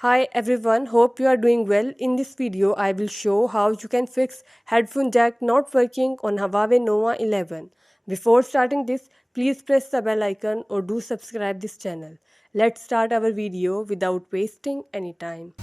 Hi everyone, hope you are doing well. In this video, I will show how you can fix headphone jack not working on Huawei Nova 11. Before starting this, please press the bell icon or do subscribe this channel. Let's start our video without wasting any time.